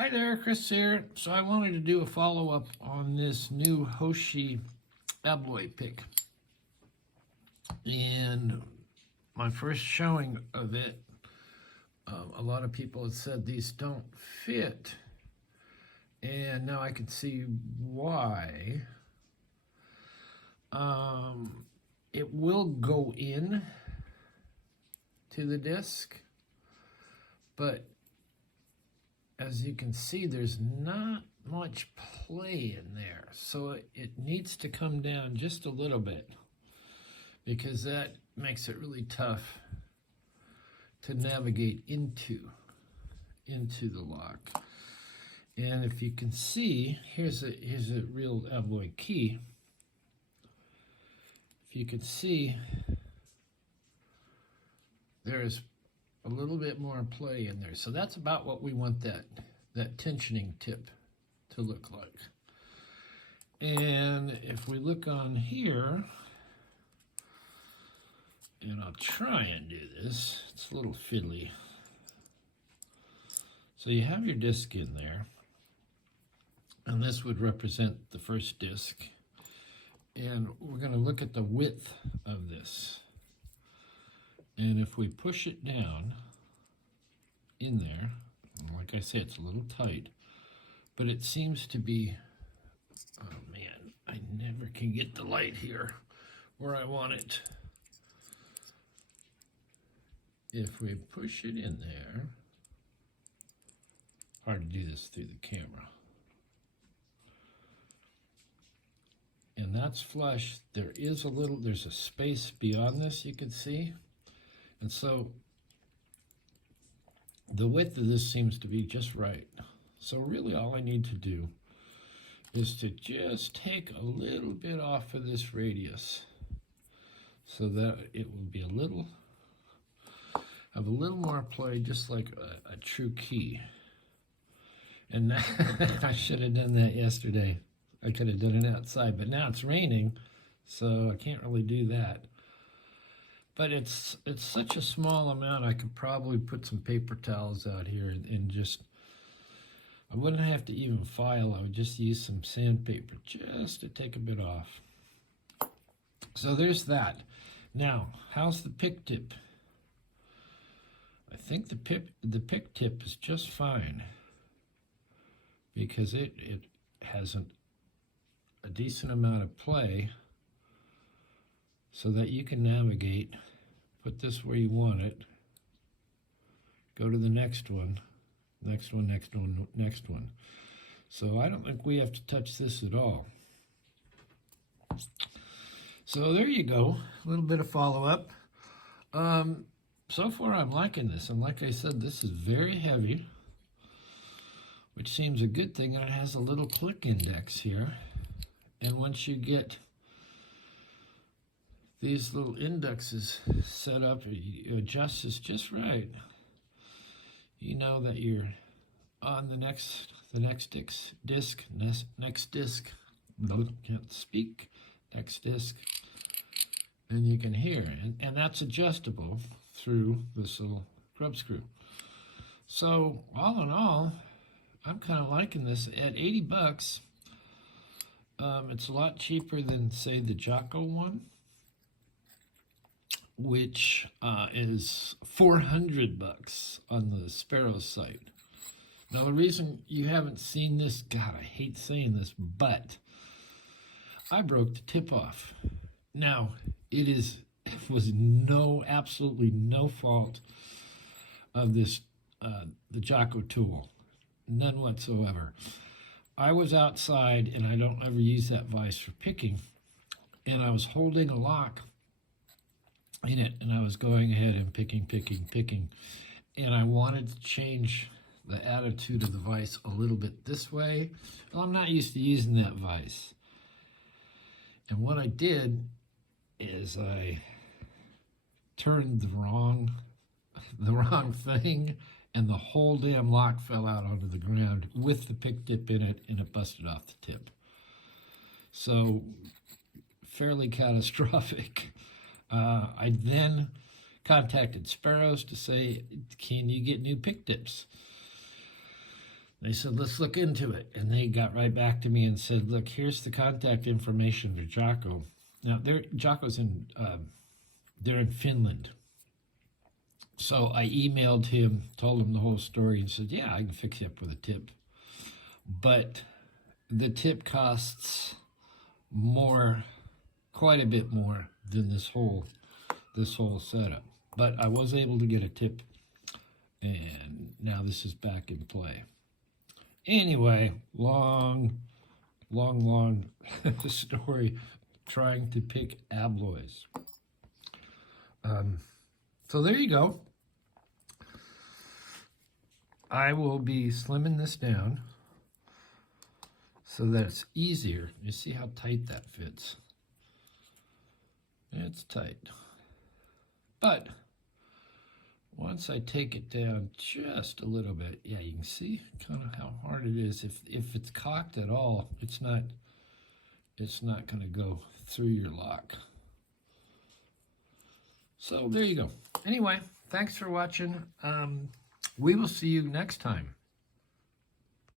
Hi there, Chris here. So I wanted to do a follow-up on this new Hoshi Abloy pick. And my first showing of it, a lot of people had said these don't fit. And now I can see why. It will go in to the disc, but as you can see, there's not much play in there. So it needs to come down just a little bit because that makes it really tough to navigate into the lock. And if you can see, here's a real Abloy key. If you can see, there is a little bit more play in there. So that's about what we want that tensioning tip to look like. And if we look on here, and I'll try and do this, it's a little fiddly. So you have your disc in there, and this would represent the first disc. And we're going to look at the width of this. And if we push it down in there, like I say, it's a little tight, but it seems to be, oh man, I never can get the light here where I want it. If we push it in there, hard to do this through the camera. And that's flush. There's a space beyond this, you can see. And so the width of this seems to be just right. So really all I need to do is to just take a little bit off of this radius so that it will be have a little more play, just like a true key. And I should have done that yesterday. I could have done it outside, but now it's raining, so I can't really do that. But it's such a small amount, I could probably put some paper towels out here and just, I wouldn't have to even file, I would just use some sandpaper just to take a bit off. So there's that. Now, how's the pick tip? I think the pick tip is just fine because it has a decent amount of play so that you can navigate, put this where you want it, go to the next one, next one, next one, next one. So I don't think we have to touch this at all. So there you go, a little bit of follow-up. So far I'm liking this, and like I said, this is very heavy, which seems a good thing, and it has a little click index here. And once you get these little indexes set up, you adjust this just right, you know that you're on the next disc, no, can't speak, next disc, and you can hear, and that's adjustable through this little grub screw. So all in all, I'm kind of liking this. At 80 bucks, it's a lot cheaper than, say, the Jocko one, which is 400 bucks on the Sparrow site. Now, the reason you haven't seen this, God, I hate saying this, but I broke the tip off. Now, it was absolutely no fault of this, the Jocko tool, none whatsoever. I was outside, and I don't ever use that vise for picking, and I was holding a lock in it, and I was going ahead and picking, and I wanted to change the attitude of the vise a little bit this way. Well, I'm not used to using that vise. And what I did is I turned the wrong thing, and the whole damn lock fell out onto the ground with the pick tip in it, and it busted off the tip. So, fairly catastrophic. I then contacted Sparrows to say, can you get new pick tips? They said, let's look into it. And they got right back to me and said, look, here's the contact information for Jocko. Now, Jocko's they're in Finland. So I emailed him, told him the whole story, and said, yeah, I can fix you up with a tip. But the tip costs more, quite a bit more than this whole setup. But I was able to get a tip, and now this is back in play. Anyway, long story trying to pick Abloys. So there you go. I will be slimming this down so that it's easier. You see how tight that fits? It's tight. But once I take it down just a little bit, yeah, you can see kind of how hard it is. If it's cocked at all, it's not going to go through your lock. So there you go. Anyway, thanks for watching. We will see you next time.